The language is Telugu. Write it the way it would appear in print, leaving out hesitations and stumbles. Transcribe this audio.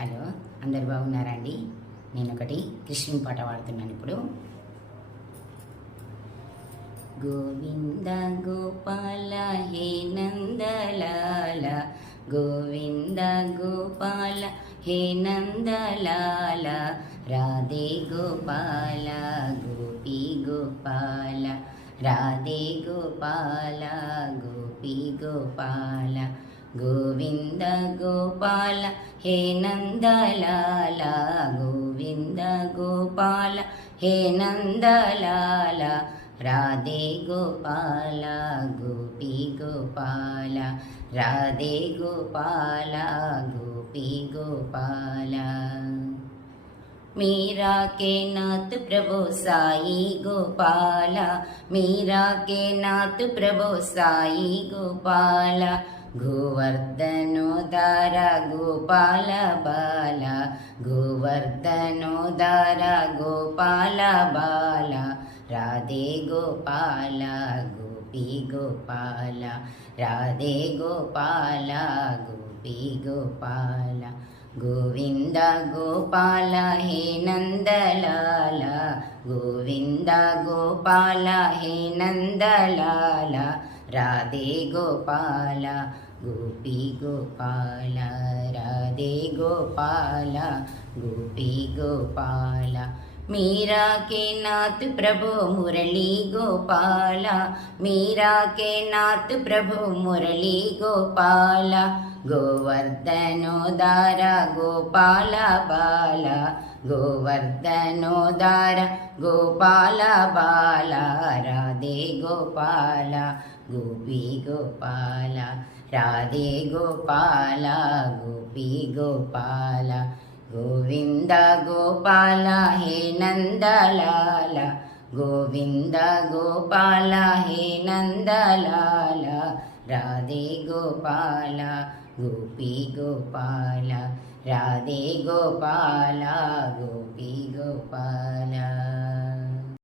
హలో, అందరు బాగున్నారా అండి? నేను ఒకటి కృష్ణుని పాట పాడుతున్నాను ఇప్పుడు. గోవింద గోపాల హే నందలాల, గోవింద గోపాల హే నందలాల, రాధే గోపాల గోపీ గోపాల, రాధే గోపాల గోపీ గోపాల, గోవింద గోపాల హే నందలాల, గోవింద గోపాల హే నందలాల, రాధే గోపాల గోపీ గోపాల, రాధే గోపాల గోపీ గోపాల. मीरा के नाथ प्रभु साई गोपाल, मीरा के नाथ प्रभु साई गोपाल, गोवर्धनोदार गोपाल बाल, गोवर्धनोदार गोपाल बाल, राधे गोपाल गोपी गोपाल, राधे गोपाल गोपी गोपाल, गोविंद गोपाल हे नंदलाल, गोविंद गोपाल हे नंदलाल, राधे गोपाल गोपी गोपाल, राधे गोपाल गोपी गोपाल. मीरा के नाथ प्रभु मुरली गोपाल, मीरा के नाथ प्रभु मुरली गोपाल, गोवर्धनोदार गोपाल बाल, गोवर्धनोदार गोपाल बाल, राधे गोपाल गोपी गोपाल, राधे गोपाल गोपी गोपाल, गोविंद गोपाल हे नंदलाल, गोविंद गोपाल हे नंदलाल, राधे गोपाल गोपी गोपाल, राधे गोपाल गोपी गोपाल.